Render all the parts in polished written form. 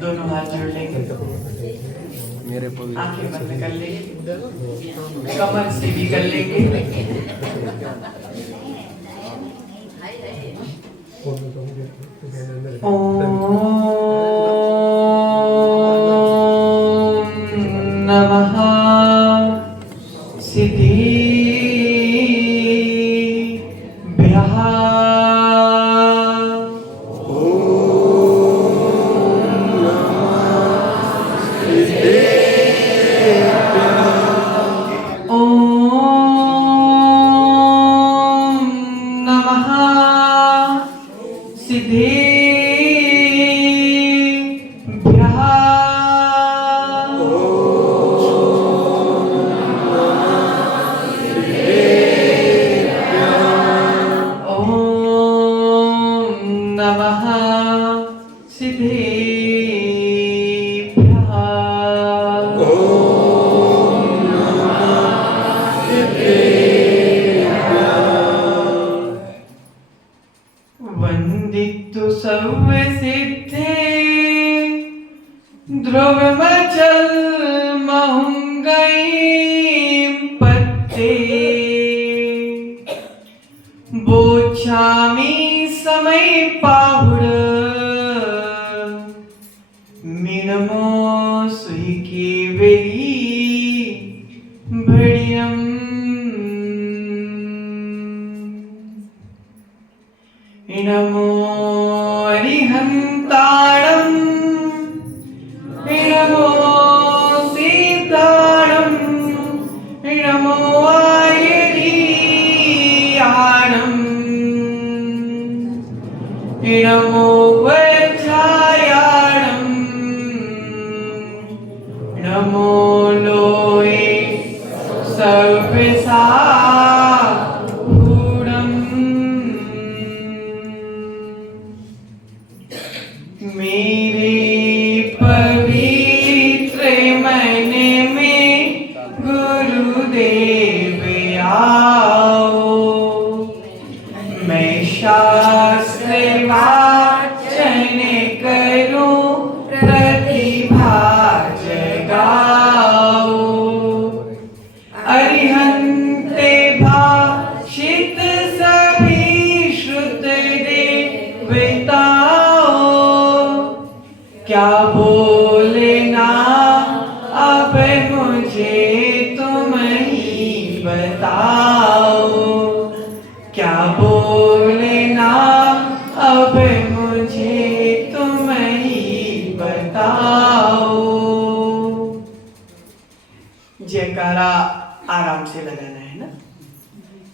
दोनों हाथ जोड़ लेंगे, मेरे को आंखें बंद कर लेंगे, कमर सीधी कर लेंगे। ओम नमः सिद्धिभ्यः। वंदितु सर्वसिद्धे ध्रुवमचल महंगईं पत्ते बोछामि समय पाहुड़ मिनमो सुहिके वेरी भड़ियम नमो अरिहंताणं नमो सीताणं नमो आयरीयाणं नमो वज्रायाणं नमो लोये सर्वसा मेरे पवित्र मन में गुरुदेव आओ, मैं शास्त्र वाचन करूं प्रतिभा जगाओ। अरिहंते भाषित सभी श्रुत देवताओ, क्या बोलना अब मुझे तुम ही बताओ, क्या बोलना अब मुझे तुम ही बताओ। जयकारा आराम से लगाना है ना।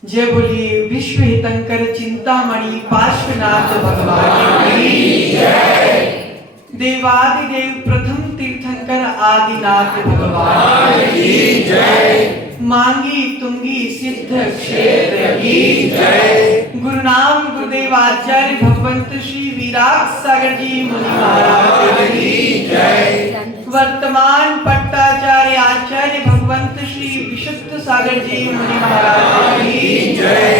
जय बोलिए विश्व हितंकर चिंतामणि पार्श्वनाथ भगवान की जय। देवादिदेव प्रथम तीर्थंकर आदिनाथ भगवान की जय। मांगी तुंगी सिद्ध क्षेत्र की जय। गुरु नाम गुरुदेव आचार्य भगवंत श्री विराट सागर जी मुनि महाराज की जय। वर्तमान पट्टाचार्य आचार्य भगवंत श्री विशुद्ध सागर जी मुनि महाराज की जय।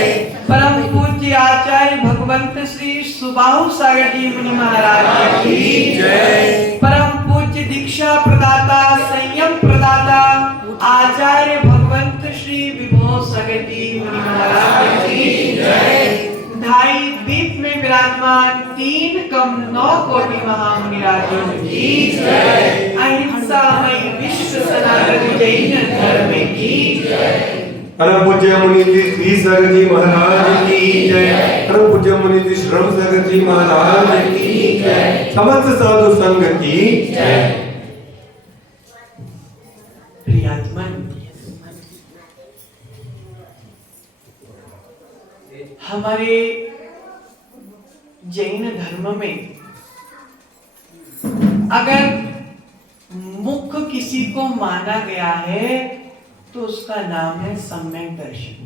परम पूज्य आचार्य भगवंत श्री सुबाहु सागर जी मुनि महाराज की जय। परम पूज्य दीक्षा प्रदाता संयम प्रदाता आचार्य भगवंत श्री विभो सागर जी मुनि महाराज की जय। ढाई द्वीप में विराजमान 3 कम 9 कोटि महामुनि राजों की जय। अहिंसा मई विश्व सनातन जैन धर्म की जय। परम पूज्य मुनि श्री सागर जी महाराज की जय। परम पूज्य मुनि श्रम सागर जी महाराज की जय। समस्त साधु संघ की जय। प्रियात्मन, हमारे जैन धर्म में अगर मुख्य किसी को माना गया है तो उसका नाम है सम्यक दर्शन,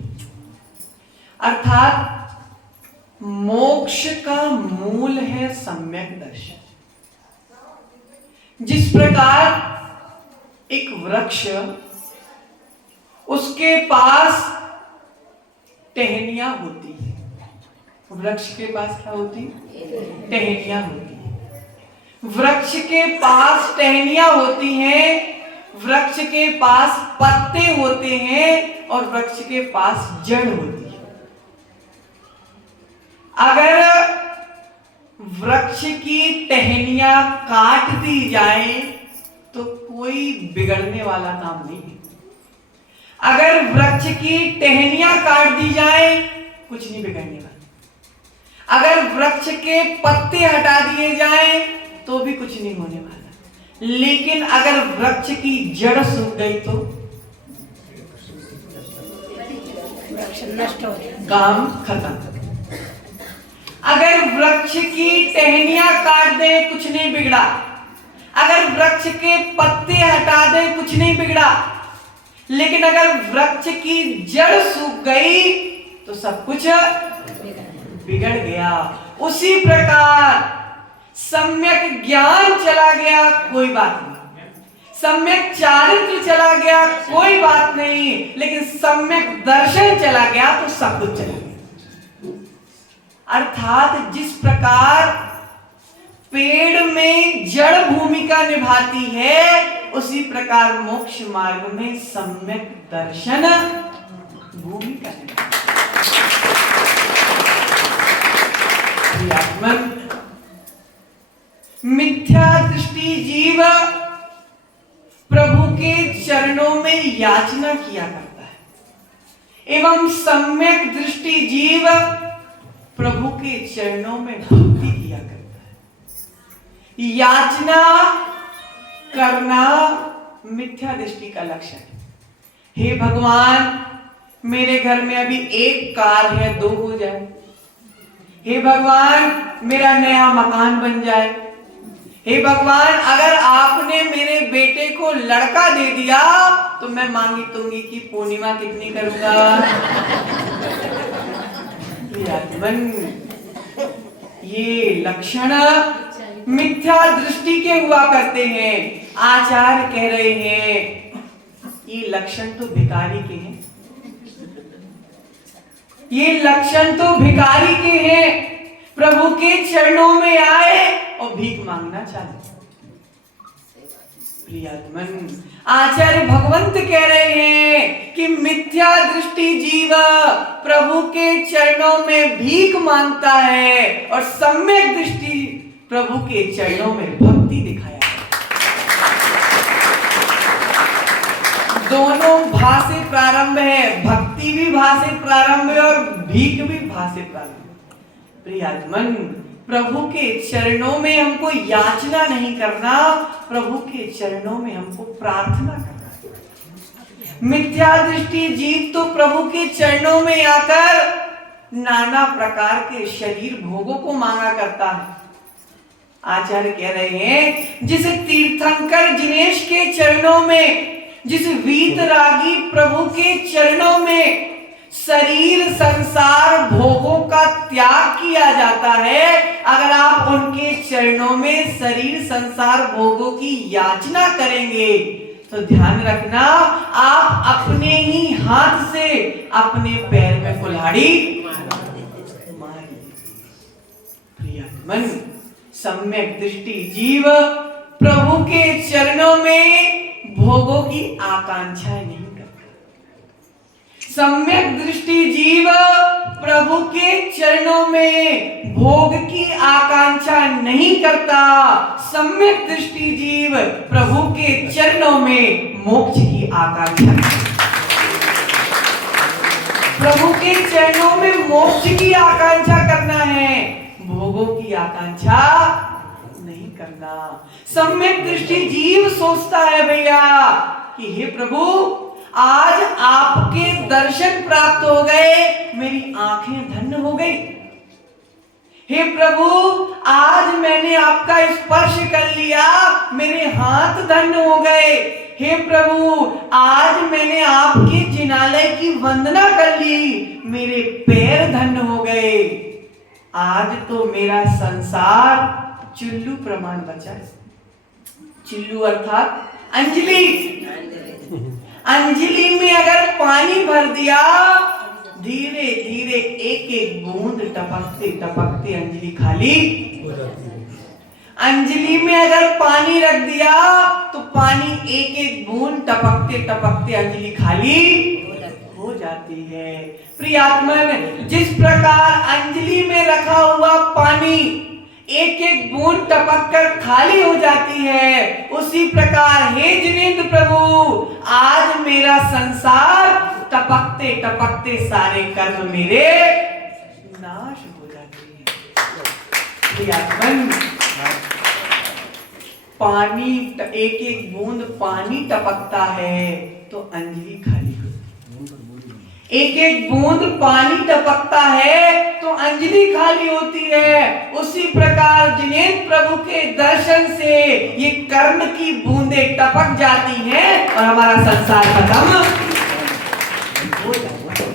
अर्थात मोक्ष का मूल है सम्यक दर्शन। जिस प्रकार एक वृक्ष, उसके पास टहनियां होती है, वृक्ष के पास क्या होती? टहनियां होती है। वृक्ष के पास टहनियां होती हैं, वृक्ष के पास पत्ते होते हैं और वृक्ष के पास जड़ होती है। अगर वृक्ष की टहनियां काट दी जाए तो कोई बिगड़ने वाला काम नहीं है। अगर वृक्ष की टहनियां काट दी जाए कुछ नहीं बिगड़ने वाला। अगर वृक्ष के पत्ते हटा दिए जाएं तो भी कुछ नहीं होने वाला। लेकिन अगर वृक्ष की जड़ सूख गई तो नष्ट हो जाए, काम खत्म। अगर वृक्ष की टहनियां काट दे कुछ नहीं बिगड़ा, अगर वृक्ष के पत्ते हटा दे कुछ नहीं बिगड़ा, लेकिन अगर वृक्ष की जड़ सूख गई तो सब कुछ बिगड़ गया। उसी प्रकार सम्यक ज्ञान चला गया कोई बात नहीं, सम्यक चारित्र चला गया कोई बात नहीं, लेकिन सम्यक दर्शन चला गया तो सब कुछ चला गया। अर्थात जिस प्रकार पेड़ में जड़ भूमिका निभाती है, उसी प्रकार मोक्ष मार्ग में सम्यक दर्शन भूमिका निभाती है। मिथ्या दृष्टि जीव प्रभु के चरणों में याचना किया करता है एवं सम्यक दृष्टि जीव प्रभु के चरणों में भक्ति किया करता है। याचना करना मिथ्या दृष्टि का लक्षण है। हे भगवान, मेरे घर में अभी एक कार है, 2 हो जाए। हे भगवान, मेरा नया मकान बन जाए। हे भगवान, अगर आपने मेरे बेटे को लड़का दे दिया तो मैं मांगी तुंगी की पूर्णिमा कितनी करूंगा। ये लक्षण मिथ्या दृष्टि के हुआ करते हैं। आचार्य कह रहे हैं ये लक्षण तो भिखारी के हैं, ये लक्षण तो भिखारी के हैं। प्रभु के चरणों में आए और भीख मांगना चाहे। प्रियात्मन, आचार्य भगवंत कह रहे हैं कि मिथ्या दृष्टि जीव प्रभु के चरणों में भीख मांगता है और सम्यक दृष्टि प्रभु के चरणों में भक्ति दिखाया है। दोनों भा से प्रारंभ है, भक्ति भी भा से प्रारंभ है और भीख भी भा से प्रारंभ है। प्रियात्मन, प्रभु के चरणों में हमको याचना नहीं करना, प्रभु के चरणों में हमको प्रार्थना करना है। मिथ्या दृष्टि जीव तो प्रभु के चरणों में आकर नाना प्रकार के शरीर भोगों को मांगा करता है। आचार्य कह रहे हैं जिस तीर्थंकर जिनेश के चरणों में, जिस वीतरागी प्रभु के चरणों में शरीर संसार भोगों का त्याग किया जाता है, अगर आप उनके चरणों में शरीर संसार भोगों की याचना करेंगे तो ध्यान रखना, आप अपने ही हाथ से अपने पैर में कुल्हाड़ी मारेंगे। प्रियमन, सम्यक दृष्टि जीव प्रभु के चरणों में भोगों की आकांक्षा नहीं करता। सम्यक दृष्टि जीव प्रभु के चरणों में भोग की आकांक्षा नहीं करता। सम्यक दृष्टि जीव प्रभु के चरणों में मोक्ष की आकांक्षा। प्रभु के चरणों में मोक्ष की आकांक्षा करना है, भोगों की आकांक्षा नहीं करना। सम्यक दृष्टि जीव सोचता है भैया कि हे प्रभु, आज आपके दर्शन प्राप्त हो गए, मेरी आंखें धन्य हो गई। हे प्रभु, आज मैंने आपका स्पर्श कर लिया, मेरे हाथ धन्य हो गए। हे प्रभु, आज मैंने आपके जिनालय की वंदना कर ली, मेरे पैर धन्य हो गए। आज तो मेरा संसार चुल्लू प्रमाण बचा है। चिल्लू अर्थात अंजलि। अंजलि में अगर पानी भर दिया, धीरे धीरे एक एक बूंद टपकते टपकते अंजलि खाली हो जाती है। अंजलि में अगर पानी रख दिया तो पानी एक एक बूंद टपकते टपकते अंजलि खाली हो जाती है। प्रियात्मन, जिस प्रकार अंजलि में रखा हुआ पानी एक एक बूंद टपक कर खाली हो जाती है, उसी प्रकार हे जिनेंद्र प्रभु, आज मेरा संसार टपकते टपकते सारे कर्म मेरे नाश हो जाते हैं। प्रियात्मन, पानी एक एक बूंद पानी टपकता है तो अंजलि खाली होती है। एक एक बूंद पानी टपकता है तो अंजलि खाली होती है। उसी प्रकार जिनेंद्र प्रभु के दर्शन से ये कर्म की बूंदें टपक जाती हैं और हमारा संसार खत्म हो जाता है।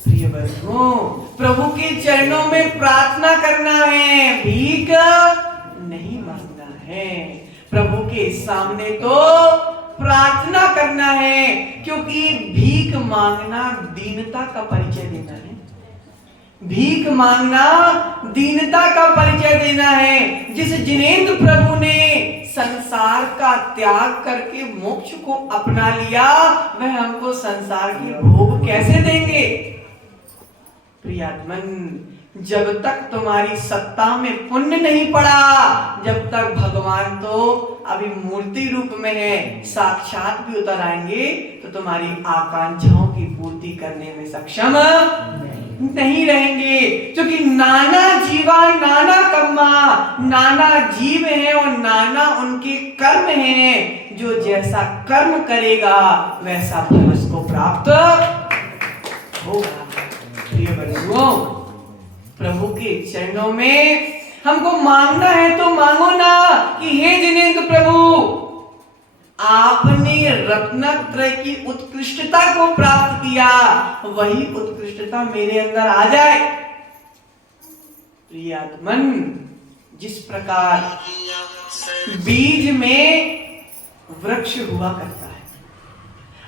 प्रिय बंधुओं, प्रभु के चरणों में प्रार्थना करना है, भीख नहीं मांगना है। प्रभु के सामने तो प्रार्थना करना है, क्योंकि भीख मांगना दीनता का परिचय देना है। भीख मांगना दीनता का परिचय देना है। जिस जिनेंद्र प्रभु ने संसार का त्याग करके मोक्ष को अपना लिया, वह हमको संसार के भोग कैसे देंगे? प्रियात्मन, जब तक तुम्हारी सत्ता में पुण्य नहीं पड़ा, जब तक भगवान तो अभी मूर्ति रूप में है, साक्षात भी उतर आएंगे तो तुम्हारी आकांक्षाओं की पूर्ति करने में सक्षम नहीं रहेंगे। क्योंकि नाना जीवा नाना कर्मा, नाना जीव हैं और नाना उनके कर्म हैं। जो जैसा कर्म करेगा वैसा फल उसको प्राप्त होगा। प्रिय बंधुओं, प्रभु के चरणों में हमको मांगना है तो मांगो ना कि हे जिनेंद्र प्रभु, आपने रत्नत्रय की उत्कृष्टता को प्राप्त किया, वही उत्कृष्टता मेरे अंदर आ जाए। प्रियात्मन, जिस प्रकार बीज में वृक्ष हुआ करता है,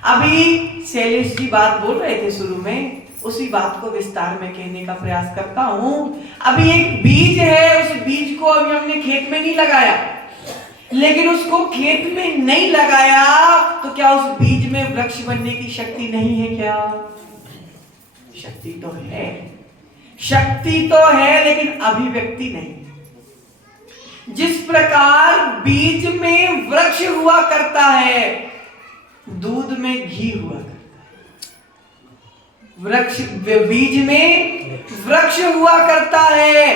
अभी शैलेश जी बात बोल रहे थे शुरू में, उसी बात को विस्तार में कहने का प्रयास करता हूं। अभी एक बीज है, उस बीज को अभी हमने खेत में नहीं लगाया, लेकिन उसको खेत में नहीं लगाया तो क्या उस बीज में वृक्ष बनने की शक्ति नहीं है? क्या शक्ति तो है, शक्ति तो है, लेकिन अभिव्यक्ति नहीं। जिस प्रकार बीज में वृक्ष हुआ करता है, दूध में घी हुआ करता है। वृक्ष बीज में वृक्ष हुआ करता है,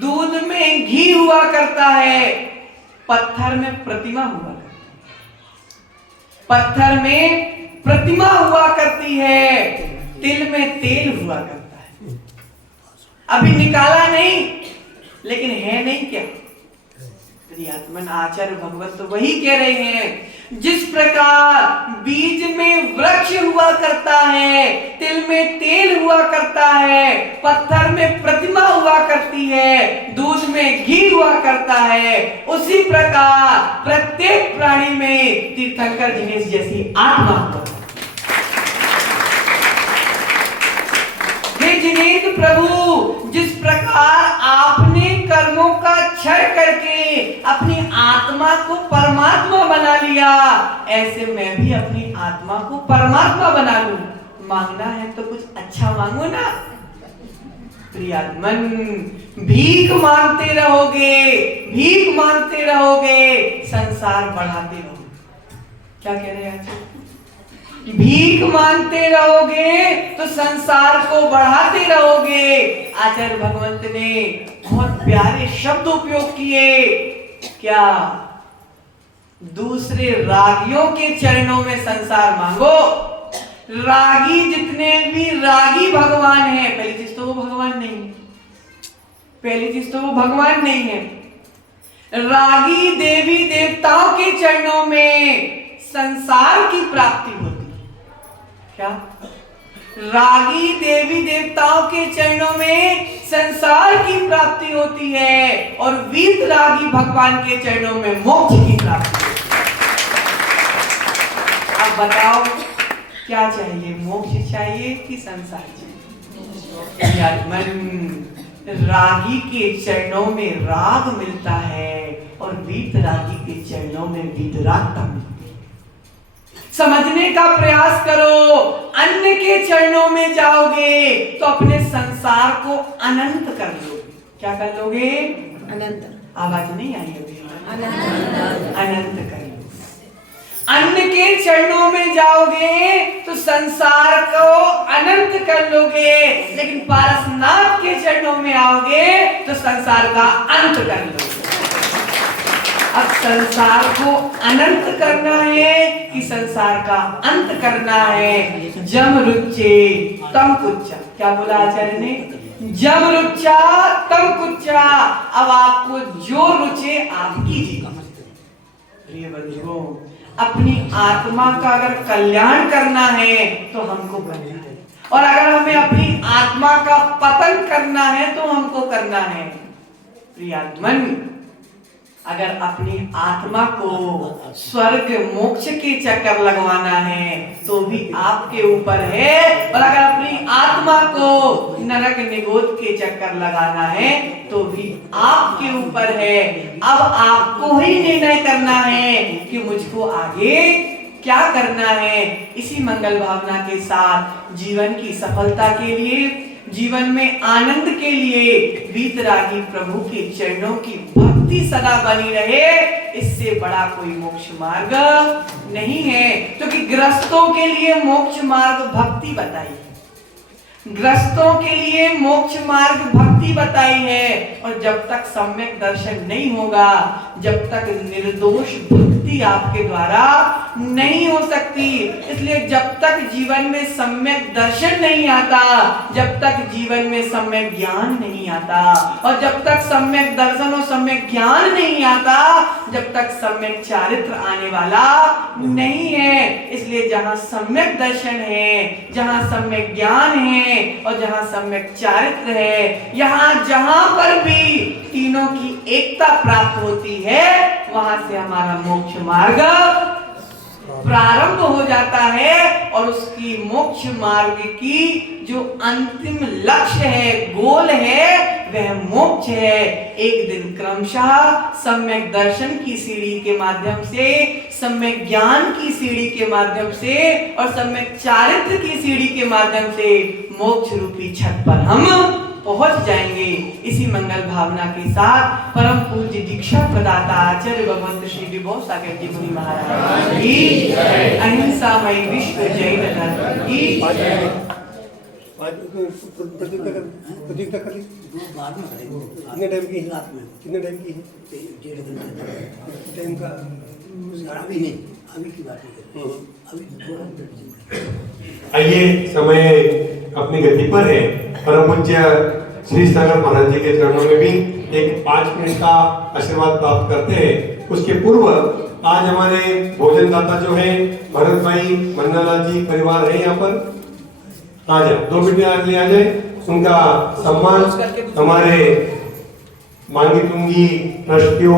दूध में घी हुआ करता है, पत्थर में प्रतिमा हुआ करती है, पत्थर में प्रतिमा हुआ करती है, तिल में तेल हुआ करता है। अभी निकाला नहीं, लेकिन है नहीं क्या? प्रियात्मन, आचार्य भगवत तो वही कह रहे हैं, जिस प्रकार बीज में वृक्ष हुआ करता है, तिल में तेल हुआ करता है, पत्थर में प्रतिमा हुआ करती है, दूध में घी हुआ करता है, उसी प्रकार प्रत्येक प्राणी में तीर्थंकर जिनेश जैसी आत्मा होती है। हे जिनेंद्र प्रभु, जिस प्रकार आपने कर्मों का क्षय करके अपनी आत्मा को परमात्मा बना लिया, ऐसे मैं भी अपनी आत्मा को परमात्मा बना लूं। मांगना है तो कुछ अच्छा मांगो ना। प्रियात्मन, भीख मांगते रहोगे, भीख मांगते रहोगे, संसार बढ़ाते रहोगे। क्या कह रहे हैं आचार्य? भीख मांगते रहोगे तो संसार को बढ़ाते रहोगे। आचार्य भगवंत ने बहुत प्यारे शब्द उपयोग किए। क्या? दूसरे रागियों के चरणों में संसार मांगो। रागी जितने भी रागी भगवान हैं, पहली चीज तो वो भगवान नहीं है, पहली चीज तो वो भगवान नहीं है। रागी देवी देवताओं के चरणों में संसार की प्राप्ति होती है। क्या? रागी देवी देवताओं के चरणों में संसार की प्राप्ति होती है और वीत रागी भगवान के चरणों में मोक्ष की प्राप्ति होती है। अब बताओ क्या चाहिए, मोक्ष चाहिए कि संसार चाहिए? रागी के चरणों में राग मिलता है और वीतरागी के चरणों में वीतरागता मिलती है। समझने का प्रयास करो। अन्य के चरणों में जाओगे तो अपने संसार को अनंत कर लोगे। क्या कर लोगे? अनंत। आवाज नहीं आई अभी? अनंत। अनंत कर लोगे। अन्य के चरणों में जाओगे तो संसार को अनंत कर लोगे, लेकिन पारसनाथ के चरणों में आओगे तो संसार का अंत कर लोगे। अब संसार को अनंत करना है कि संसार का अंत करना है? जम रुचे तम कुच्चा। क्या बोला आचार्य ने? जम रुचा तम कुच्चा। अब आपको जो रुचे आप कीजिए। प्रिय बंधुओं, अपनी आत्मा का अगर कल्याण करना है तो हमको करना है, और अगर हमें अपनी आत्मा का पतन करना है तो हमको करना है। प्रियात्मन, अगर अपनी आत्मा को स्वर्ग मोक्ष के चक्कर लगवाना है तो भी आपके ऊपर है, और अगर अपनी आत्मा को नरक निगोद के चक्कर लगाना है तो भी आपके ऊपर है। अब आपको ही निर्णय करना है कि मुझको आगे क्या करना है। इसी मंगल भावना के साथ जीवन की सफलता के लिए, जीवन में आनंद के लिए वीतरागी प्रभु के चरणों की भक्ति सदा बनी रहे, इससे बड़ा कोई मोक्ष मार्ग नहीं है। क्योंकि ग्रस्तों के लिए मोक्ष मार्ग भक्ति बताई है, ग्रस्तों के लिए मोक्ष मार्ग भक्ति बताई है। और जब तक सम्यक दर्शन नहीं होगा, जब तक निर्दोष भक्ति आपके द्वारा नहीं हो सकती। इसलिए जब तक जीवन में सम्यक दर्शन नहीं आता, जब तक जीवन में सम्यक ज्ञान नहीं आता, और जब तक सम्यक दर्शन और सम्यक ज्ञान नहीं आता, जब तक सम्यक चारित्र आने वाला नहीं है। इसलिए जहां सम्यक दर्शन है, जहां सम्यक ज्ञान है और जहां सम्यक चारित्र है, यहां जहां पर भी तीनों की एकता प्राप्त होती है, वहां से हमारा मोक्ष मार्ग प्रारंभ हो जाता है। और उसकी मोक्ष मार्ग की जो अंतिम लक्ष्य है, गोल है, वह मोक्ष है। एक दिन क्रमशः सम्यक दर्शन की सीढ़ी के माध्यम से, सम्यक ज्ञान की सीढ़ी के माध्यम से और सम्यक चारित्र की सीढ़ी के माध्यम से मोक्ष रूपी छत पर हम पहुंच जाएंगे। इसी मंगल भावना के साथ परम पूज्य दीक्षा प्रदाता आचार्य भगवंत श्री विभो सागर जी मुनि महाराज की अहिंसामय विश्व जैन धर्म की प्रतियोगिता कर ली कितने टाइम की है? कितने टाइम की है? 1.5 घंटे टाइम का अभी नहीं, अभी की बात है, अभी थोड़ा। आइए, समय अपनी गति पर है। परम पूज्य श्री सागर महाराज जी के चरणों में भी एक 5 मिनट का आशीर्वाद प्राप्त करते हैं। उसके पूर्व आज हमारे भोजनदाता जो है भरत भाई, मन्नालाल जी परिवार है यहाँ पर, आ जाए 2 मिनट के लिए आ जाए। उनका सम्मान हमारे मांगी तुंगी ट्रस्ट की ओर